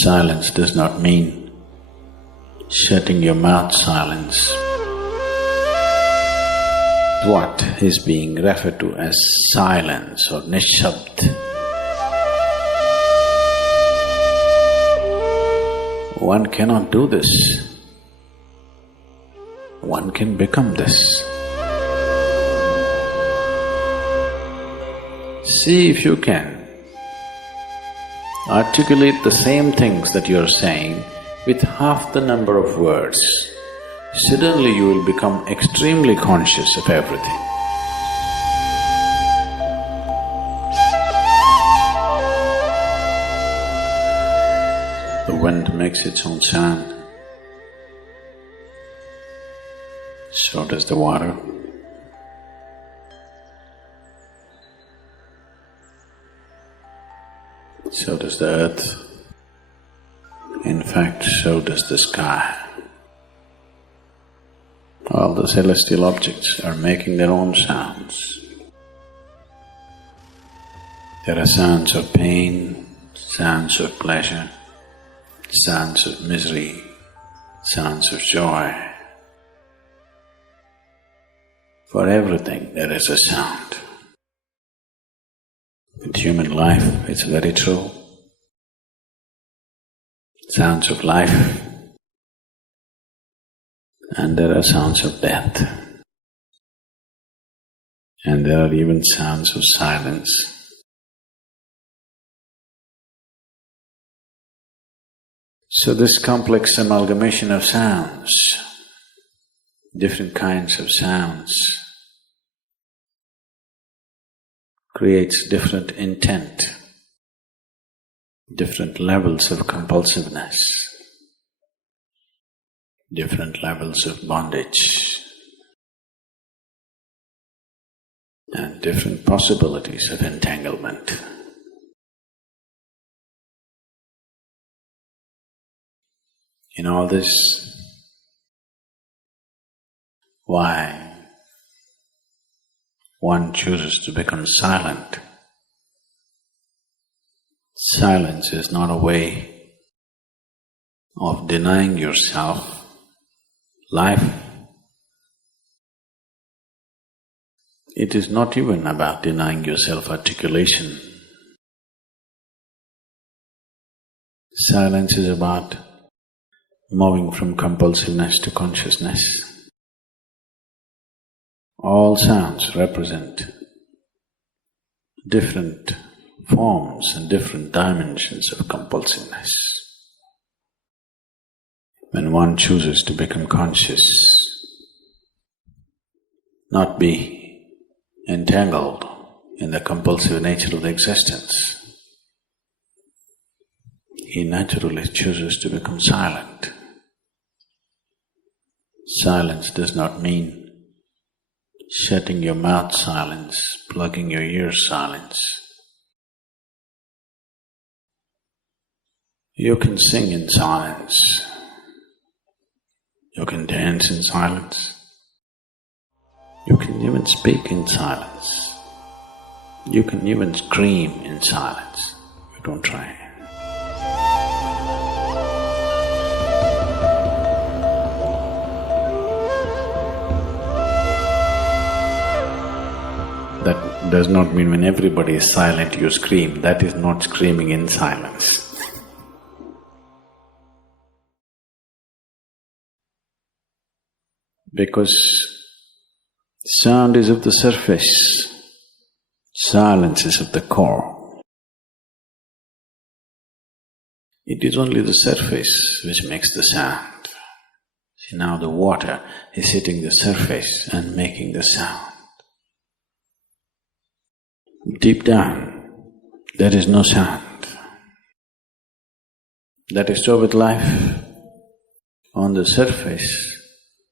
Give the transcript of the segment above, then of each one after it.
Silence does not mean shutting your mouth silence. What is being referred to as silence or nishabd? One cannot do this. One can become this. See if you can articulate the same things that you're saying with half the number of words. Suddenly you will become extremely conscious of everything. The wind makes its own sound, so does the water. So does the earth. In fact, so does the sky. All the celestial objects are making their own sounds. There are sounds of pain, sounds of pleasure, sounds of misery, sounds of joy. For everything there is a sound. With human life, it's very true. Sounds of life, and there are sounds of death, and there are even sounds of silence. So this complex amalgamation of sounds, different kinds of sounds, creates different intent, different levels of compulsiveness, different levels of bondage, and different possibilities of entanglement. In all this, why one chooses to become silent? Silence is not a way of denying yourself life. It is not even about denying yourself articulation. Silence is about moving from compulsiveness to consciousness. All sounds represent different forms and different dimensions of compulsiveness. When one chooses to become conscious, not be entangled in the compulsive nature of the existence, he naturally chooses to become silent. Silence does not mean shutting your mouth silence, plugging your ears silence. You can sing in silence, you can dance in silence, you can even speak in silence, you can even scream in silence. You don't try. That does not mean when everybody is silent you scream. That is not screaming in silence. Because sound is of the surface, silence is of the core. It is only the surface which makes the sound. See, now the water is hitting the surface and making the sound. Deep down, there is no sound. That is so with life. On the surface,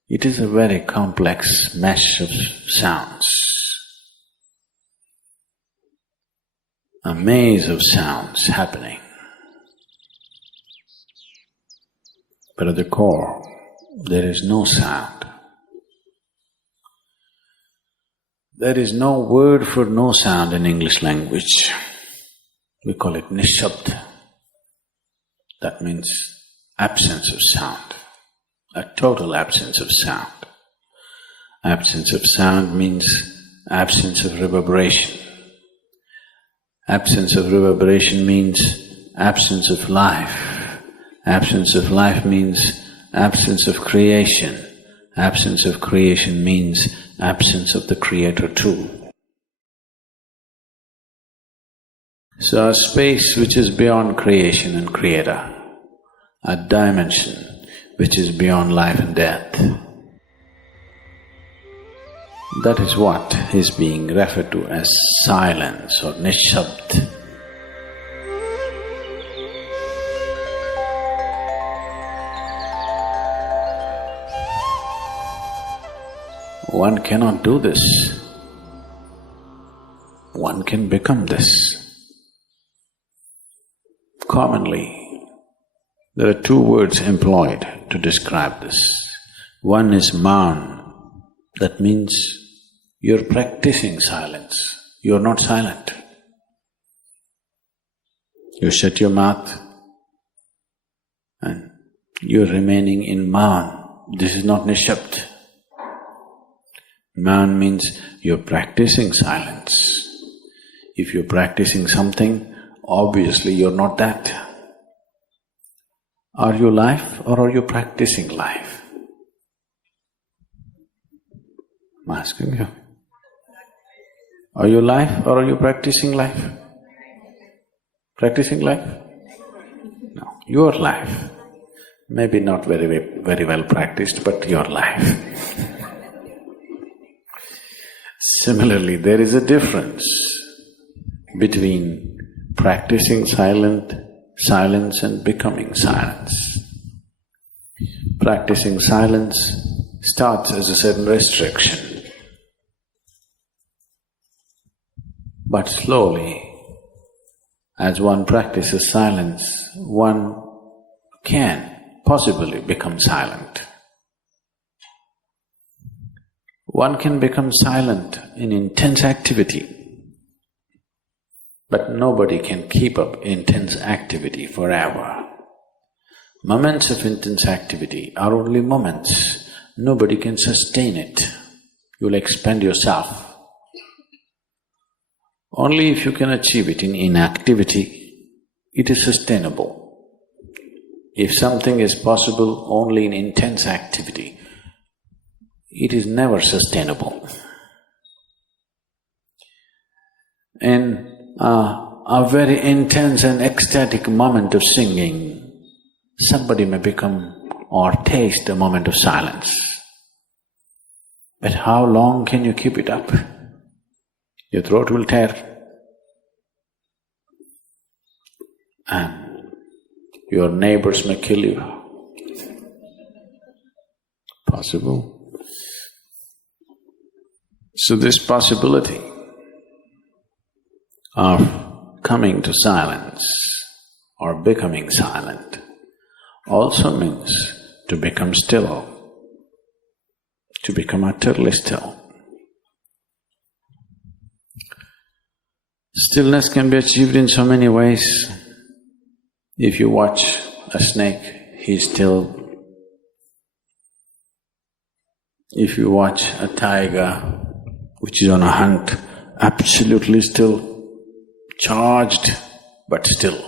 it is a very complex mesh of sounds, a maze of sounds happening. But at the core, there is no sound. There is no word for no sound in English language. We call it nishabd. That means absence of sound, a total absence of sound. Absence of sound means absence of reverberation. Absence of reverberation means absence of life. Absence of life means absence of creation. Absence of creation means absence of the Creator too. So a space which is beyond creation and Creator, a dimension which is beyond life and death, that is what is being referred to as silence or nishabd. One cannot do this. One can become this. Commonly, there are two words employed to describe this. One is maun, that means you're practicing silence, you're not silent. You shut your mouth and you're remaining in maun. This is not nishabd. Maun means you're practicing silence. If you're practicing something, obviously you're not that. Are you life or are you practicing life? I'm asking you. Are you life or are you practicing life? Practicing life? No, your life. Maybe not very well practiced, but your life. Similarly, there is a difference between practicing silence and becoming silence. Practicing silence starts as a certain restriction, but slowly, as one practices silence, one can possibly become silent. One can become silent in intense activity, but nobody can keep up intense activity forever. Moments of intense activity are only moments, nobody can sustain it. You'll expend yourself. Only if you can achieve it in inactivity, it is sustainable. If something is possible only in intense activity, it is never sustainable. In a very intense and ecstatic moment of singing, somebody may become or taste a moment of silence. But how long can you keep it up? Your throat will tear. And your neighbors may kill you. Possible. So this possibility of coming to silence or becoming silent also means to become still, to become utterly still. Stillness can be achieved in so many ways. If you watch a snake, he's still. If you watch a tiger which is on a hunt, absolutely still, charged but still.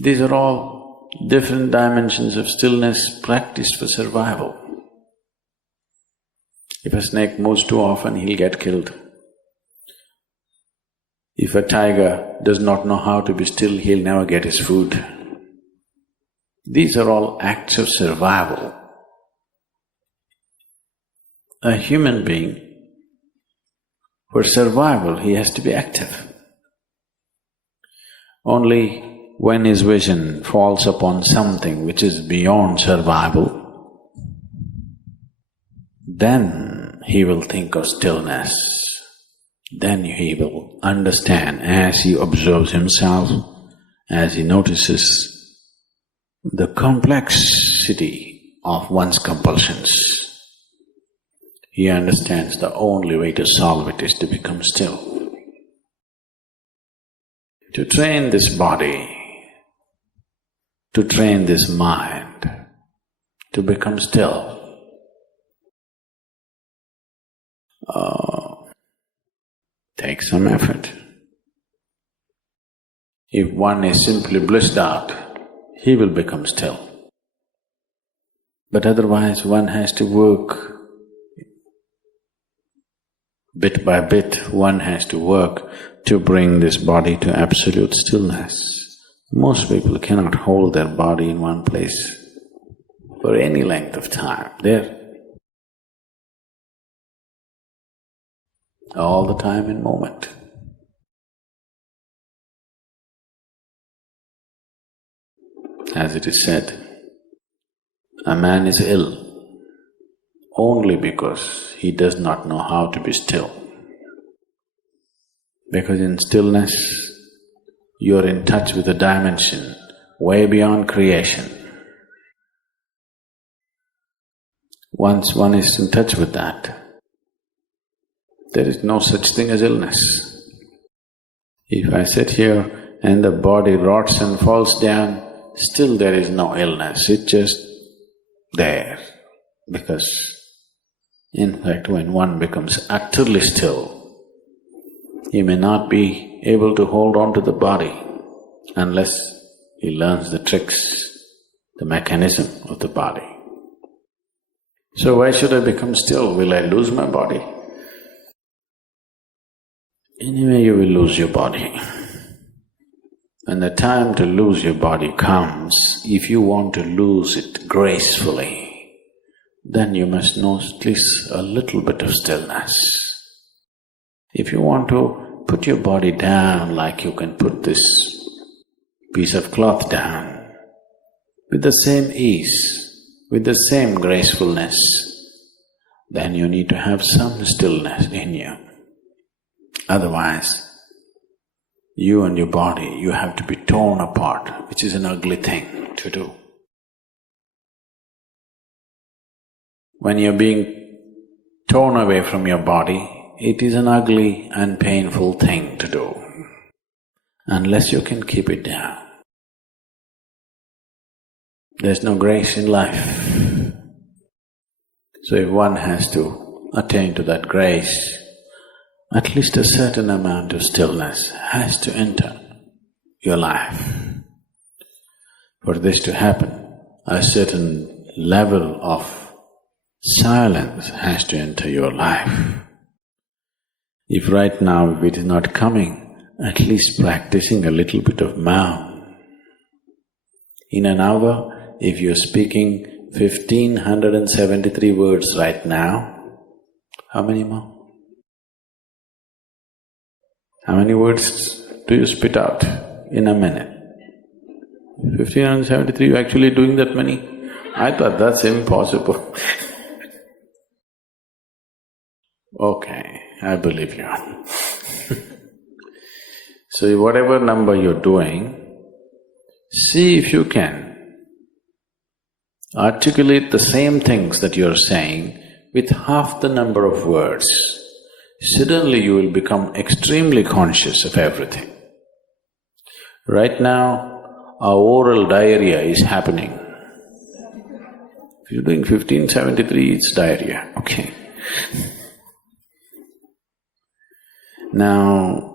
These are all different dimensions of stillness practiced for survival. If a snake moves too often, he'll get killed. If a tiger does not know how to be still, he'll never get his food. These are all acts of survival. A human being, for survival, he has to be active. Only when his vision falls upon something which is beyond survival, then he will think of stillness. Then he will understand as he observes himself, as he notices the complexity of one's compulsions. He understands the only way to solve it is to become still. to train this body, to train this mind, to become still. Takes some effort. If one is simply blissed out, he will become still. But otherwise one has to work bit by bit, one has to work to bring this body to absolute stillness. Most people cannot hold their body in one place for any length of time. They're all the time in moment. As it is said, a man is ill only because he does not know how to be still. Because in stillness, you're in touch with a dimension way beyond creation. Once one is in touch with that, there is no such thing as illness. If I sit here and the body rots and falls down, still there is no illness, it's just there. Because in fact, when one becomes utterly still, he may not be able to hold on to the body unless he learns the tricks, the mechanism of the body. So why should I become still? Will I lose my body? Anyway, you will lose your body. When the time to lose your body comes, if you want to lose it gracefully, then you must know at least a little bit of stillness. If you want to put your body down like you can put this piece of cloth down, with the same ease, with the same gracefulness, then you need to have some stillness in you. Otherwise, you and your body, you have to be torn apart, which is an ugly thing to do. When you're being torn away from your body, it is an ugly and painful thing to do, unless you can keep it down. There's no grace in life. So if one has to attain to that grace, at least a certain amount of stillness has to enter your life. For this to happen, a certain level of silence has to enter your life. If right now if it is not coming, at least practicing a little bit of Maum. In an hour, if you're speaking 1573 words right now, how many more? How many words do you spit out in a minute? 1573, you're actually doing that many? I thought that's impossible. Okay, I believe you. So whatever number you're doing, see if you can articulate the same things that you're saying with half the number of words. Suddenly you will become extremely conscious of everything. Right now, our oral diarrhea is happening. If you're doing 1573, it's diarrhea, okay. Now,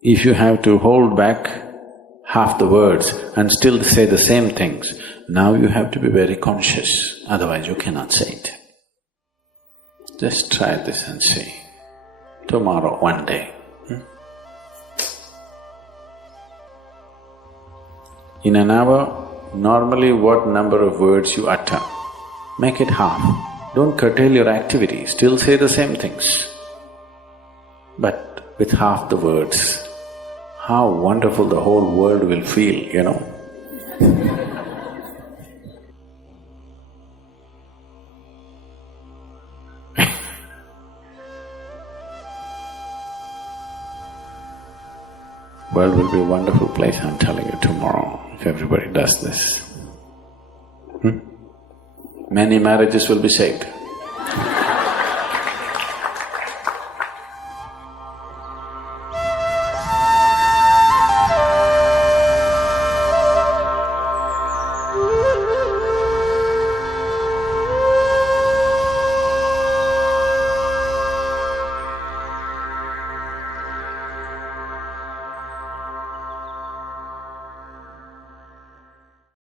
if you have to hold back half the words and still say the same things, now you have to be very conscious, otherwise you cannot say it. Just try this and see. Tomorrow, one day. In an hour, normally what number of words you utter, make it half. Don't curtail your activity, still say the same things. But with half the words, how wonderful the whole world will feel, you know. World will be a wonderful place, I'm telling you, tomorrow, if everybody does this. Many marriages will be saved.